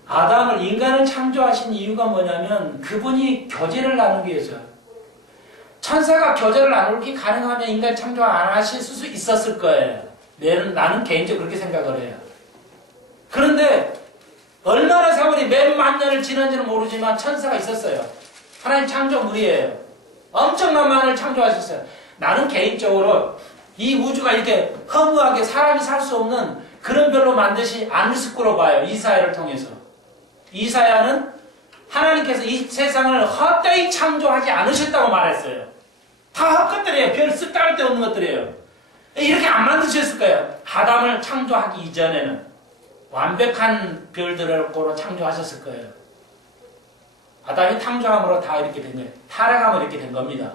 아담을, 인간을 창조하신 이유가 뭐냐면 그분이 교제를 나누기 위해서. 천사가 교제를 나누기 가능하면 인간 창조 안 하실 수 있었을 거예요. 나는 개인적으로 그렇게 생각을 해요. 그런데 얼마나 세월이 몇만 년을 지난지는 모르지만 천사가 있었어요. 하나님 창조물이에요. 엄청난 만을 창조하셨어요. 나는 개인적으로 이 우주가 이렇게 허무하게 사람이 살 수 없는 그런 별로 만드시 않으실 거로 봐요. 이사야를 통해서. 이사야는 하나님께서 이 세상을 헛되이 창조하지 않으셨다고 말했어요. 다 헛것들이에요. 별 쓸데할 데 없는 것들이에요. 이렇게 안 만드셨을 거예요. 아담을 창조하기 이전에는 완벽한 별들을 고로 창조하셨을 거예요. 아담이 창조함으로 다 이렇게 된 거예요. 타락함으로 이렇게 된 겁니다.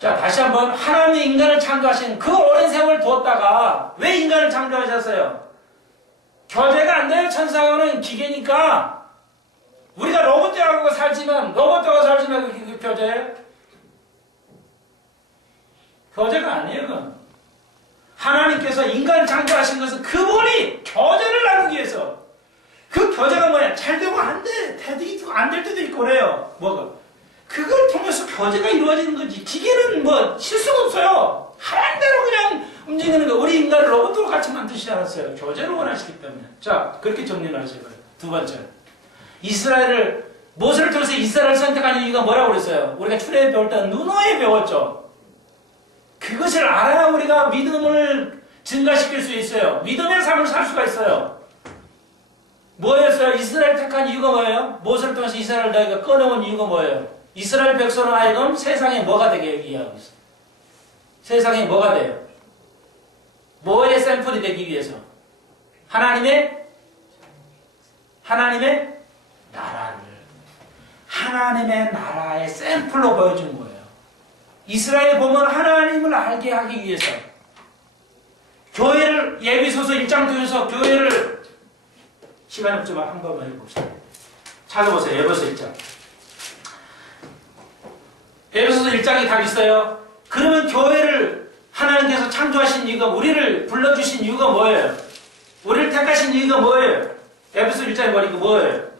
자, 다시 한번 하나님이 인간을 창조하신 그 오랜 세월을 두었다가 왜 인간을 창조하셨어요? 교제가 안 돼요. 천사는 기계니까. 우리가 로봇하고 살지만 로봇하고 살지만 그 교제예요? 교제가 아니에요. 그건. 하나님께서 인간을 창조하신 것은 그분이 교제를 나누기 위해서. 그 교제가 뭐야? 잘 되고 안 돼. 안 될 때도 있고 그래요. 뭐가? 그걸 통해서 교제가 이루어지는 거지. 기계는 뭐 실수가 없어요. 하는 대로 그냥 움직이는 거. 우리 인간을 로봇으로 같이 만드시지 않았어요. 교제를 원하시기 때문에. 자, 그렇게 정리를 하셔야 돼요. 두 번째. 모세를 통해서 이스라엘을 선택하는 이유가 뭐라고 그랬어요? 우리가 출애굽 배울 때 누누이 배웠죠. 그것을 알아야 우리가 믿음을 증가시킬 수 있어요. 믿음의 삶을 살 수가 있어요. 뭐였어요? 이스라엘 택한 이유가 뭐예요? 모세를 통해서 이스라엘을 너희가 꺼내온 이유가 뭐예요? 이스라엘 백성을 하여금 세상에 뭐가 되게 얘기하고 있어요? 세상에 뭐가 돼요? 뭐의 샘플이 되기 위해서? 하나님의 나라의 샘플로 보여주는 거예요. 이스라엘에 보면 하나님을 알게 하기 위해서 교회를 예비소서 1장 통해서 교회를 시간 없지만 한 번만 해봅시다. 찾아보세요. 예비소서 1장. 예비소서 1장이 다 있어요. 그러면 교회를 하나님께서 창조하신 이유가 우리를 불러주신 이유가 뭐예요? 우리를 택하신 이유가 뭐예요? 에베소 1장에 보니까 뭐예요?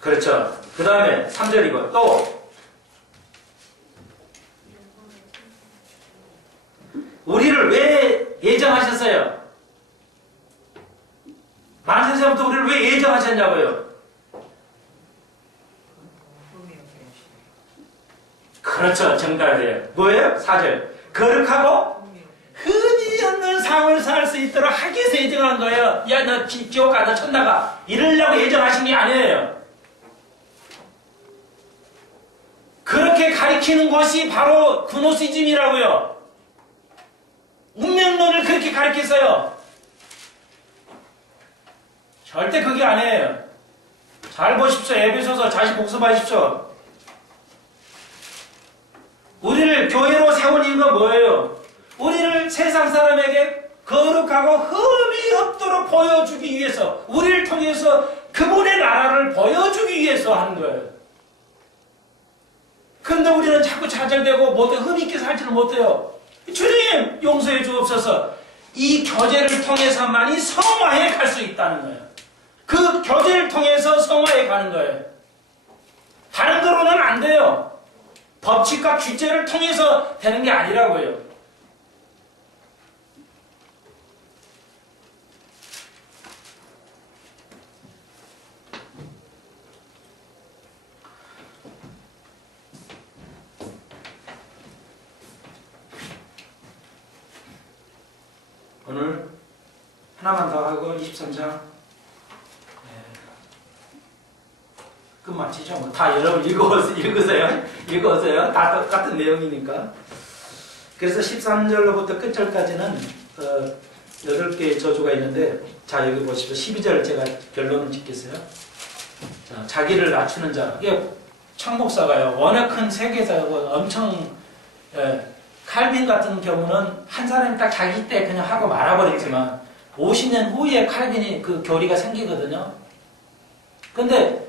그렇죠. 그 다음에 3절이고 또 우리를 왜 예정하셨어요? 만세전부터 우리를 왜 예정하셨냐고요? 그렇죠. 정답이에요. 뭐예요? 4절. 거룩하고 흠이 없는 삶을 살 수 있도록 하기 위해서 예정한 거예요. 야, 너 지옥 가, 너 천나가. 이러려고 예정하신 게 아니에요. 그렇게 가리키는 것이 바로 그노시즘이라고요. 운명론을 그렇게 가리켰어요. 절대 그게 아니에요. 잘 보십시오. 에베소서 다시 복습하십시오. 우리를 교회로 세운 이유가 뭐예요? 우리를 세상 사람에게 거룩하고 흠이 없도록 보여주기 위해서, 우리를 통해서 그분의 나라를 보여주기 위해서 하는 거예요. 근데 우리는 자꾸 좌절되고 흠 있게 살지를 못해요. 주님 용서해 주옵소서. 이 교제를 통해서만이 성화에 갈 수 있다는 거예요. 그 교제를 통해서 성화에 가는 거예요. 다른 거로는 안 돼요. 법칙과 규제를 통해서 되는 게 아니라고요. 오늘 하나만 더 하고 23장 끝마치죠. 뭐 다 여러분 읽으세요. 다 똑같은 내용이니까. 그래서 13절로부터 끝절까지는 8개의 저주가 있는데, 자 여기 보십시오. 12절 제가 결론을 짓겠어요. 자, 자기를 낮추는 자. 이게 청목사가요, 워낙 큰 세계사고 엄청 칼빈 같은 경우는 한 사람이 딱 자기 때 그냥 하고 말아버렸지만 50년 후에 칼빈이 그 교리가 생기거든요. 근데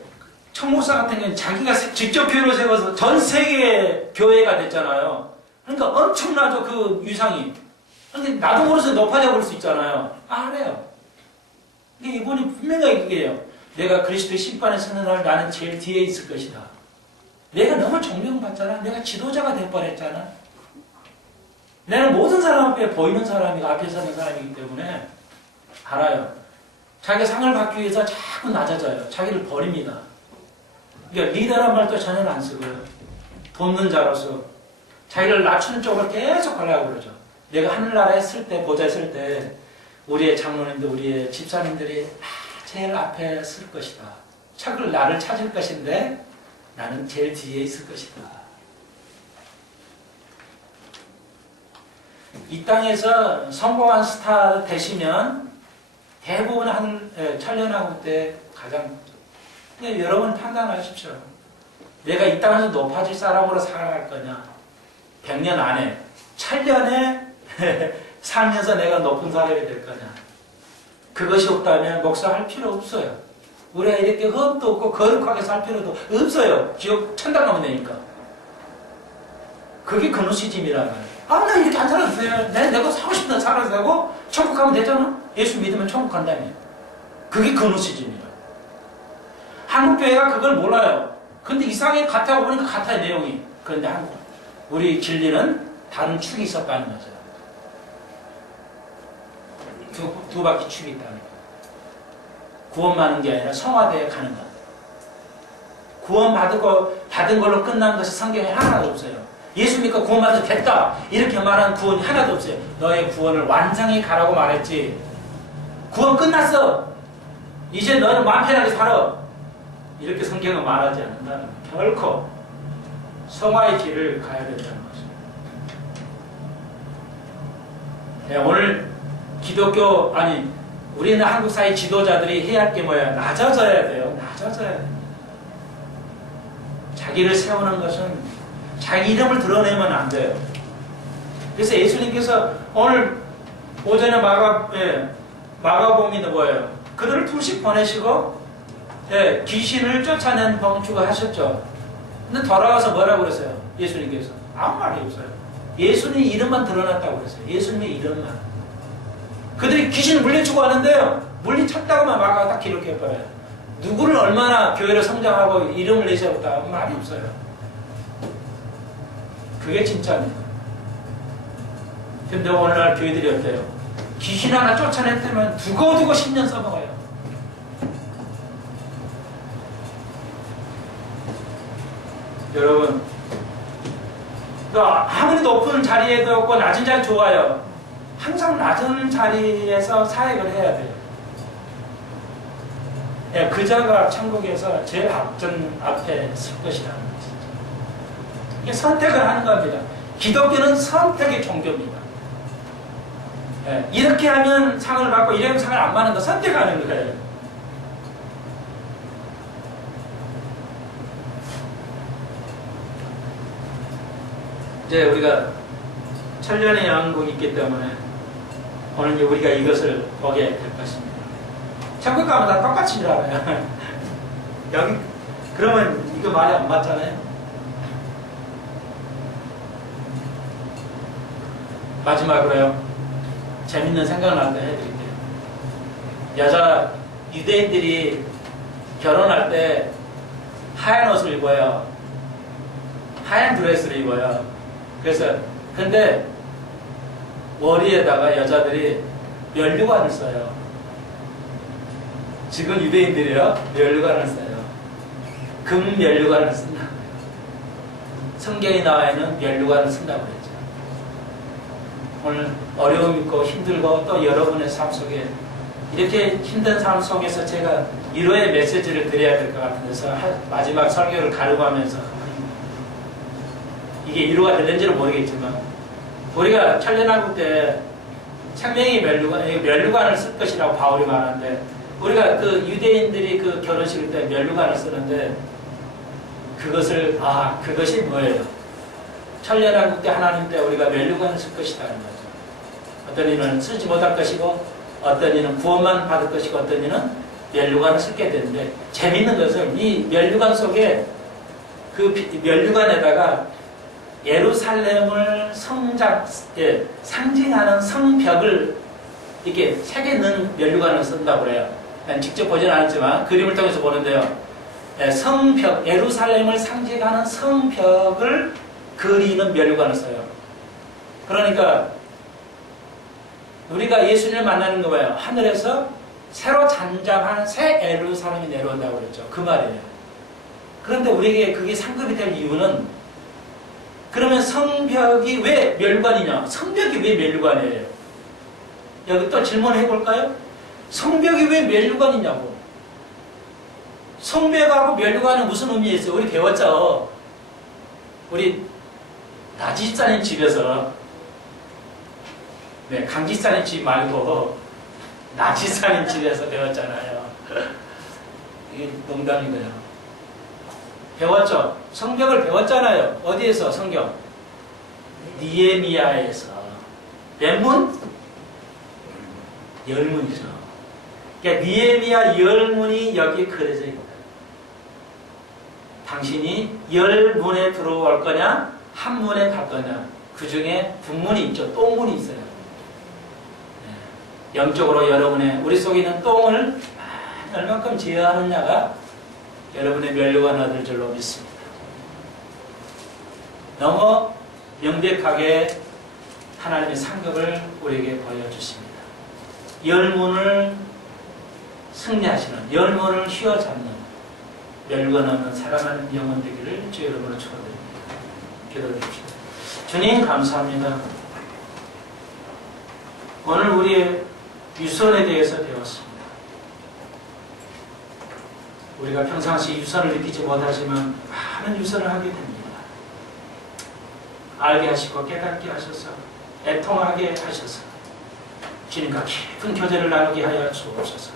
청목사 같은 경우는 자기가 직접 교회를 세워서 전 세계 교회가 됐잖아요. 그러니까 엄청나죠, 그 위상이. 근데 나도 모르서 높아져 버릴 수 있잖아요. 알아요. 근데 이분이 분명히 얘기해요. 내가 그리스도의 심판에 서는 날 나는 제일 뒤에 있을 것이다. 내가 너무 존경받잖아. 내가 지도자가 돼버렸잖아. 나는 모든 사람 앞에 보이는 사람이고 앞에 서는 사람이기 때문에 알아요. 자기가 상을 받기 위해서 자꾸 낮아져요. 자기를 버립니다. 그러니까 리더란 말도 전혀 안 쓰고요. 돕는 자로서 자기를 낮추는 쪽으로 계속 가려고 그러죠. 내가 하늘나라에 있을 때, 보좌에 있을 때 우리의 장로님들, 우리의 집사님들이 제일 앞에 쓸 것이다. 책을 나를 찾을 것인데 나는 제일 뒤에 있을 것이다. 이 땅에서 성공한 스타 되시면 대부분 천년왕국 때 가장, 여러분 판단하십시오. 내가 이 땅에서 높아질 사람으로 살아갈 거냐, 100년 안에, 1000년에 살면서 내가 높은 사람이 될 거냐. 그것이 없다면 목사할 필요 없어요. 우리가 이렇게 흠도 없고 거룩하게 살 필요도 없어요. 지옥 천당 가면 되니까. 그게 근호시즘이라는 거예요. 나 이렇게 안 살아도 돼요. 내가 사고 싶은 데 살아도 되고 천국 가면 되잖아. 예수 믿으면 천국 간다며. 그게 근호시즘이에요. 한국교회가 그걸 몰라요. 근데 이상하게 같아 보니까 같아요, 내용이. 그런데 우리 진리는 다른 축이 있었다는 거죠. 두 바퀴 축이 있다는 거예요. 구원받는 게 아니라 성화대에 가는 것. 받은 걸로 끝난 것이 성경에 하나도 없어요. 예수 믿고 구원받아서 됐다 이렇게 말하는 구원이 하나도 없어요. 너의 구원을 완성히 가라고 말했지. 구원 끝났어. 이제 너는 마음 편하게 살아. 이렇게 성경은 말하지 않는다는 거예요. 결코 성화의 길을 가야 된다는 거죠. 네, 오늘 우리는 한국 사회 지도자들이 해야 할 게 뭐야? 낮아져야 돼요. 낮아져야 돼요. 자기를 세우는 것은 자기 이름을 드러내면 안 돼요. 그래서 예수님께서 오늘 오전에 마가복음이 뭐예요? 그들을 둘씩 보내시고 귀신을 쫓아낸 방주가 하셨죠. 근데 돌아와서 뭐라고 그랬어요? 예수님께서 아무 말이 없어요. 예수님 이름만 드러났다고 그랬어요. 예수님의 이름만. 그들이 귀신을 물리치고 하는데요, 물리쳤다고만 마가가 딱 기록해버려요. 누구를 얼마나 교회를 성장하고 이름을 내세웠다 말이 없어요. 그게 진짜입니다. 근데 오늘날 교회들이 어때요? 귀신 하나 쫓아냈다면 두고두고 10년 써먹어요. 여러분, 아무리 높은 자리에도 없고 낮은 자리 좋아요. 항상 낮은 자리에서 사역을 해야 돼요. 그 자가 천국에서 제일 앞에 설 것이라는 거죠. 이게 선택을 하는 겁니다. 기독교는 선택의 종교입니다. 이렇게 하면 상을 받고 이렇게 하면 상을 안 받는 거 선택하는 거예요. 이제 우리가 천년의 왕국이 있기 때문에 오늘 이제 우리가 이것을 보게 될 것입니다. 천국 가면 다 똑같이 줄 알아요. 여기 그러면 이거 말이 안 맞잖아요. 마지막으로요, 재밌는 생각나는 거 해드릴게요. 여자 유대인들이 결혼할 때 하얀 옷을 입어요. 하얀 드레스를 입어요. 그래서 근데 머리에다가 여자들이 면류관을 써요. 지금 유대인들이요, 면류관을 써요. 금 면류관을 쓴다고요. 성경에 나와 있는 면류관을 쓴다고 그랬죠. 오늘 어려움 있고 힘들고 또 여러분의 삶 속에 이렇게 힘든 삶 속에서 제가 위로의 메시지를 드려야 될 것 같아서 마지막 설교를 가려고 하면서 이게 위로가 되는지는 모르겠지만 우리가 천년왕국 때 생명의 면류관을 쓸 것이라고 바울이 말하는데 우리가 그 유대인들이 그 결혼식 때 면류관을 쓰는데 그것을 그것이 뭐예요? 천년왕국 때 하나님 때 우리가 면류관을 쓸 것이다 하는 거죠. 어떤 이는 쓰지 못할 것이고 어떤 이는 구원만 받을 것이고 어떤 이는 면류관을 쓰게 되는데 재밌는 것은 이 면류관 속에 그 면류관에다가 예루살렘을 상징하는 성벽을 이렇게 새겨 넣은 면류관을 쓴다고 그래요. 난 직접 보진 않았지만 그림을 통해서 보는데요. 성벽, 예루살렘을 상징하는 성벽을 그리는 면류관을 써요. 그러니까 우리가 예수님을 만나는 거 봐요. 하늘에서 새로 잔잔한 새 예루살렘이 내려온다고 그랬죠. 그 말이에요. 그런데 우리에게 그게 상급이 될 이유는 그러면 성벽이 왜 면류관이냐? 성벽이 왜 면류관이에요? 여기 또 질문해 볼까요? 성벽이 왜 면류관이냐고. 성벽하고 면류관은 무슨 의미가 있어요? 우리 배웠죠? 우리 나지사님 집에서 강지사님 집 말고 나지사님 집에서 배웠잖아요. 이게 농담이고요. 배웠죠? 성벽을 배웠잖아요. 어디에서 성경? 니에미야에서. 몇 문? 열문이죠. 그러니까 니에미야 열문이 여기에 그려져 있다. 당신이 열문에 들어올 거냐? 한문에 갈 거냐? 그 중에 북문이 있죠. 똥문이 있어요. 영적으로 여러분의 우리 속에 있는 똥을 얼만큼 제어하느냐가 여러분의 면류관 얻을 줄로 믿습니다. 너무 명백하게 하나님의 상급을 우리에게 보여주십니다. 열문을 승리하시는, 열문을 휘어잡는 면류관 없는 사랑하는 영혼 되기를 주 여러분을 축원드립니다. 기도드립시다. 주님 감사합니다. 오늘 우리의 유선에 대해서 배웠습니다. 우리가 평상시 유선을 느끼지 못하지만 많은 유선을 하게 됩니다. 알게 하시고 깨닫게 하셔서 애통하게 하셔서 주님과 깊은 교제를 나누게 하여 주옵소서.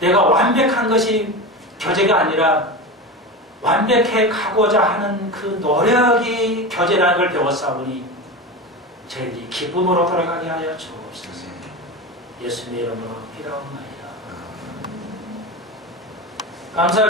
내가 완벽한 것이 교제가 아니라 완벽해 가고자 하는 그 노력이 교제라는 걸 배웠사오니 저희들이 기쁨으로 돌아가게 하여 주옵소서. 예수님의 이름으로 기도하옵나이다. 감사합니다.